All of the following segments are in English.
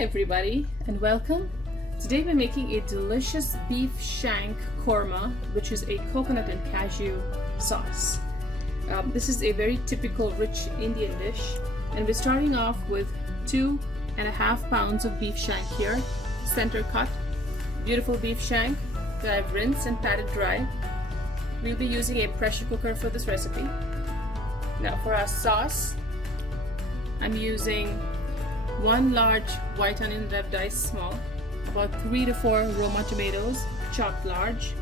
everybody and welcome. Today we're making a delicious beef shank korma, which is a coconut and cashew sauce. This is a very typical rich Indian dish, and we're starting off with 2.5 pounds of beef shank here, center cut, beautiful beef shank that I've rinsed and patted dry. We'll be using a pressure cooker for this recipe. Now for our sauce, I'm using 1 large white onion that I've diced small, about 3 to 4 Roma tomatoes chopped large,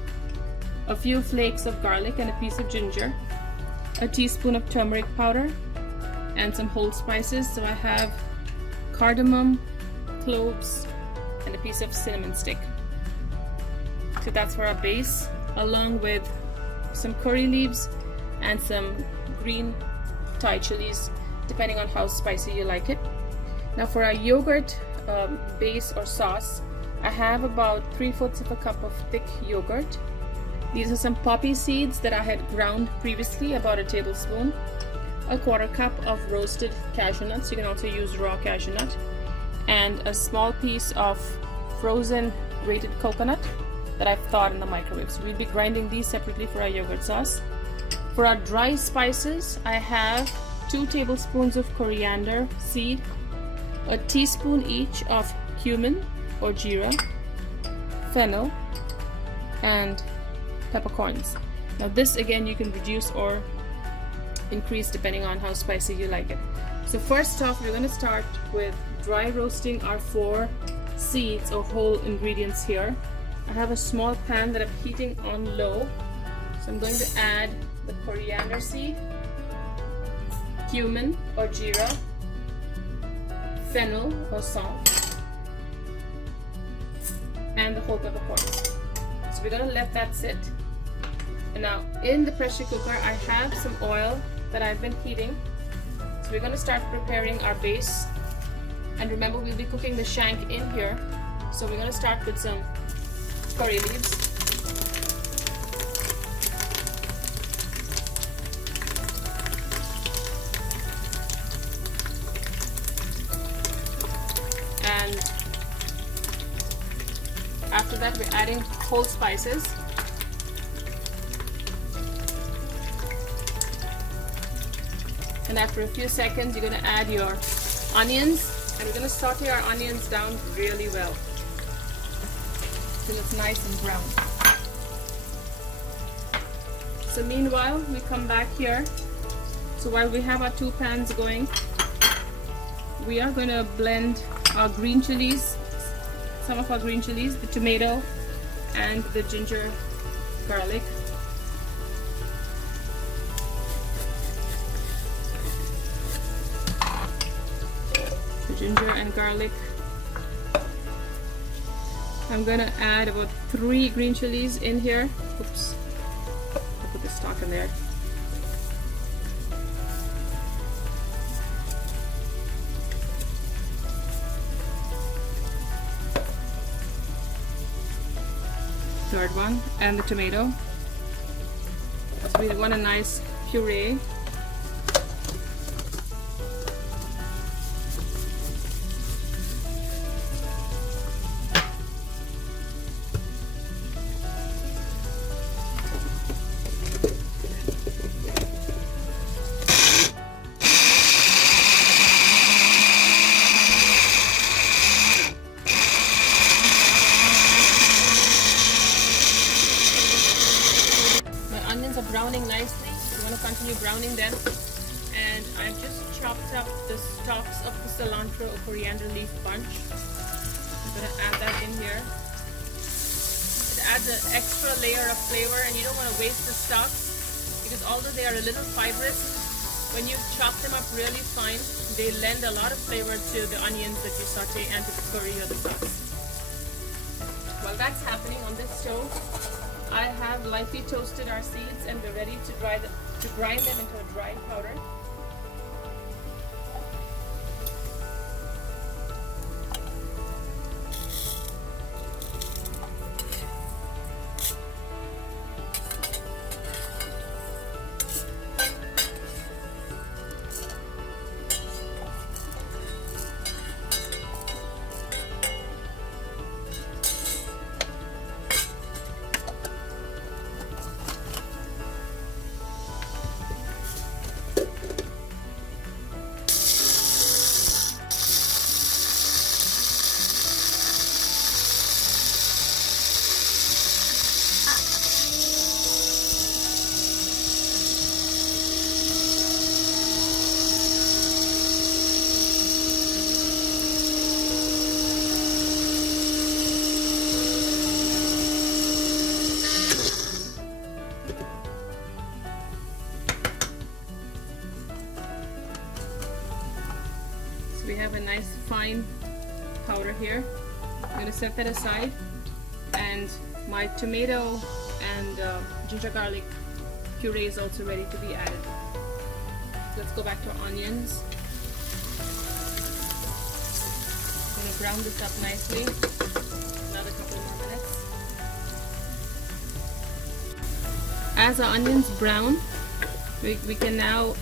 a few flakes of garlic and a piece of ginger, a teaspoon of turmeric powder, and some whole spices. So I have cardamom, cloves, and a piece of cinnamon stick. So that's for our base, along with some curry leaves and some green Thai chilies, depending on how spicy you like it. Now for our yogurt base or sauce, I have about 3/4 of a cup of thick yogurt. These are some poppy seeds that I had ground previously, about a tablespoon, a 1/4 cup of roasted cashew nuts, you can also use raw cashew nut, and a small piece of frozen grated coconut that I've thawed in the microwave. So we'll be grinding these separately for our yogurt sauce. For our dry spices, I have 2 tablespoons of coriander seed, a teaspoon each of cumin or jeera, fennel, and peppercorns. Now this again you can reduce or increase depending on how spicy you like it. So first off, we're going to start with dry roasting our 4 seeds or whole ingredients here. I have a small pan that I'm heating on low, so I'm going to add the coriander seed, cumin or jeera, fennel or salt, and the whole peppercorns. So we're going to let that sit. And now in the pressure cooker I have some oil that I've been heating. So we're going to start preparing our base. And remember, we'll be cooking the shank in here. So we're going to start with some curry leaves. And after that we're adding whole spices. And after a few seconds you're going to add your onions, and we're going to saute our onions down really well till it's nice and brown. So meanwhile we come back here. So while we have our 2 pans going, we are going to blend our green chilies, some of our green chilies, the tomato and the ginger garlic. The ginger and garlic. I'm going to add about 3 green chilies in here. Oops, I'll put the stalk in there. Third one, and the tomato. So we want a nice puree. Browning nicely. You want to continue browning them, and I've just chopped up the stalks of the cilantro or coriander leaf bunch. I'm going to add that in here. It adds an extra layer of flavor, and you don't want to waste the stalks because although they are a little fibrous, when you chop them up really fine, they lend a lot of flavor to the onions that you saute and to the curry or the sauce. While that's happening on this stove, I have lightly toasted our seeds, and we're ready to grind them into a dry powder. nice fine powder here. I'm going to set that aside, and my tomato and ginger garlic puree is also ready to be added. Let's go back to our onions. I'm going to brown this up nicely. Another couple more minutes. As our onions brown, we can now,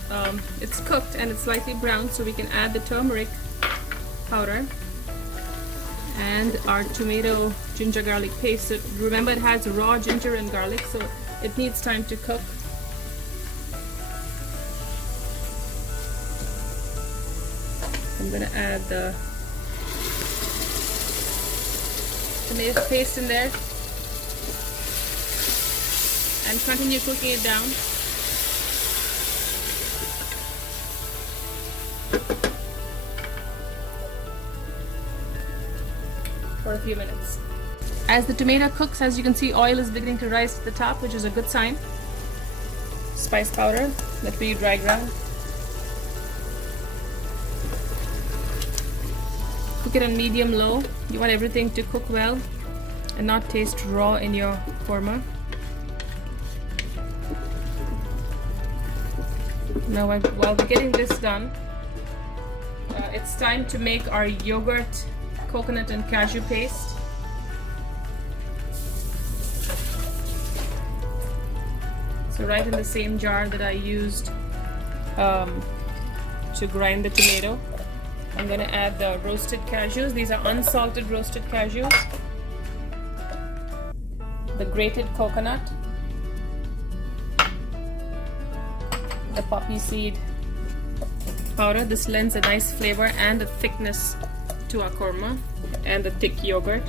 it's cooked and it's slightly brown, so we can add the turmeric powder and our tomato ginger garlic paste. So remember, it has raw ginger and garlic, so it needs time to cook. I'm going to add the tomato paste in there and continue cooking it down. For a few minutes. As the tomato cooks, as you can see, oil is beginning to rise to the top, which is a good sign. Spice powder that we dry ground. Cook it on medium low. You want everything to cook well and not taste raw in your korma. Now while we're getting this done, it's time to make our yogurt, coconut and cashew paste. So right in the same jar that I used to grind the tomato, I'm going to add the roasted cashews. These are unsalted roasted cashews. The grated coconut, the poppy seed powder. This lends a nice flavor and a thickness to our korma, and the thick yogurt.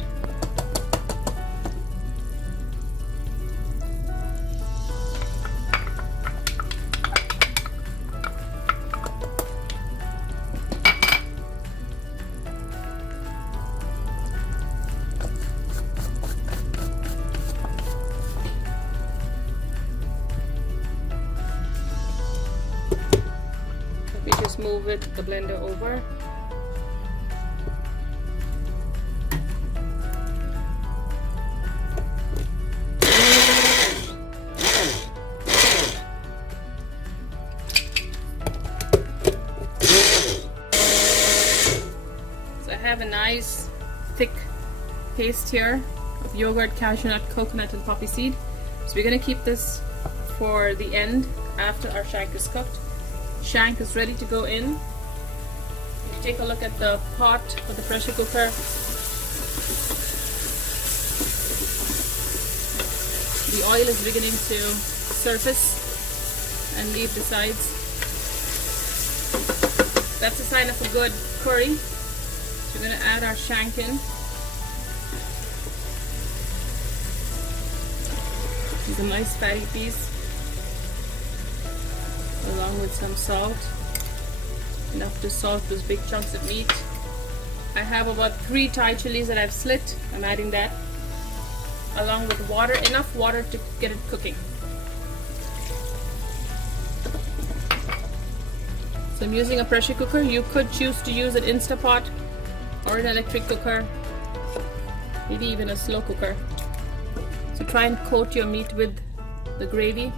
We just move the blender over. So I have a nice thick paste here of yogurt, cashew nut, coconut and poppy seed. So we're going to keep this for the end after our shank is cooked. Shank is ready to go in. If you take a look at the pot or the pressure cooker, the oil is beginning to surface and leave the sides. That's a sign of a good curry. So we're going to add our shank in. It's a nice fatty piece, along with some salt, enough to salt those big chunks of meat. I have about 3 Thai chilies that I've slit. I'm adding that, along with water, enough water to get it cooking. So I'm using a pressure cooker. You could choose to use an Instapot or an electric cooker, maybe even a slow cooker. So try and coat your meat with the gravy.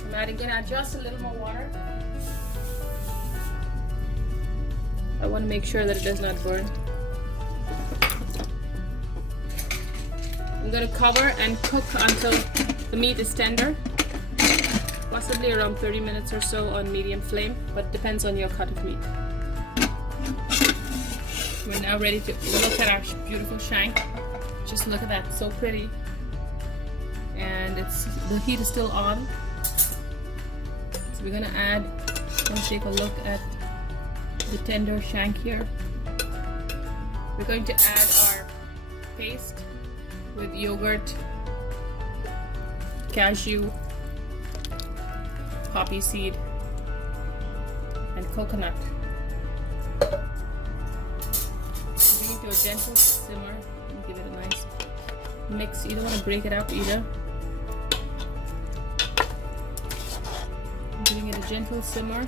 I'm adding in just a little more water. I want to make sure that it does not burn. I'm going to cover and cook until the meat is tender, possibly around 30 minutes or so on medium flame, but depends on your cut of meat. We're now ready to look at our beautiful shank. Just look at that, so pretty. And the heat is still on. So we're gonna take a look at the tender shank here. We're going to add our paste with yogurt, cashew, poppy seed, and coconut. Bring it to a gentle simmer and give it a nice mix. You don't want to break it up either. Giving it a gentle simmer.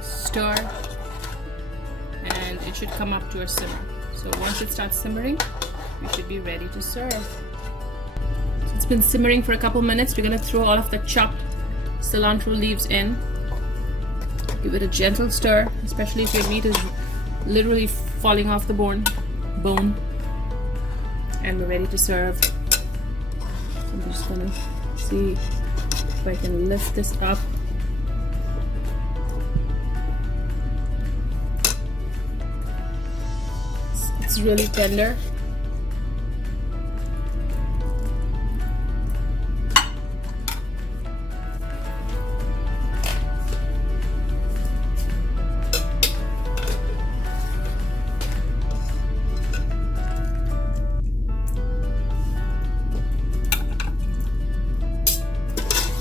Stir, and it should come up to a simmer. So once it starts simmering, we should be ready to serve. So it's been simmering for a couple minutes. We're going to throw all of the chopped cilantro leaves in. Give it a gentle stir, especially if your meat is literally falling off the bone. And we're ready to serve. So I'm just going to see if I can lift this up. It's really tender.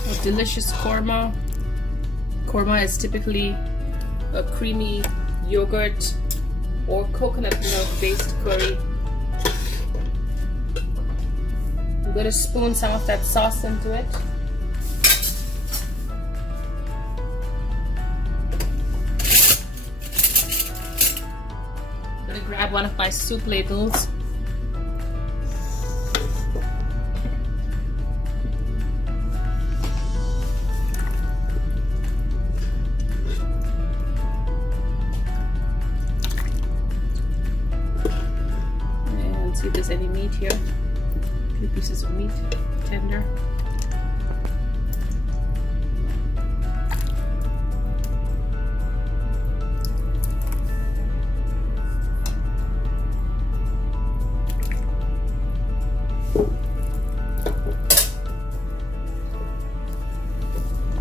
A delicious korma. Korma is typically a creamy yogurt or coconut milk based curry. I'm going to spoon some of that sauce into it. I'm going to grab one of my soup ladles. See if there's any meat here. A few pieces of meat, tender.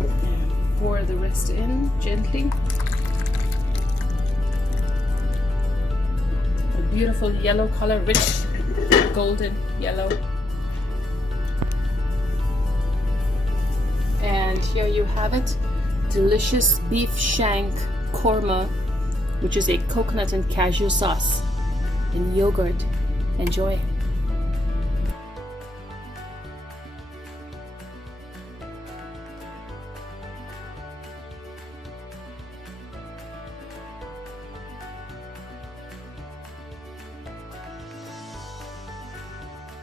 And pour the rest in gently. A beautiful yellow color, rich golden yellow. And here you have it, delicious beef shank korma, which is a coconut and cashew sauce in yogurt. Enjoy.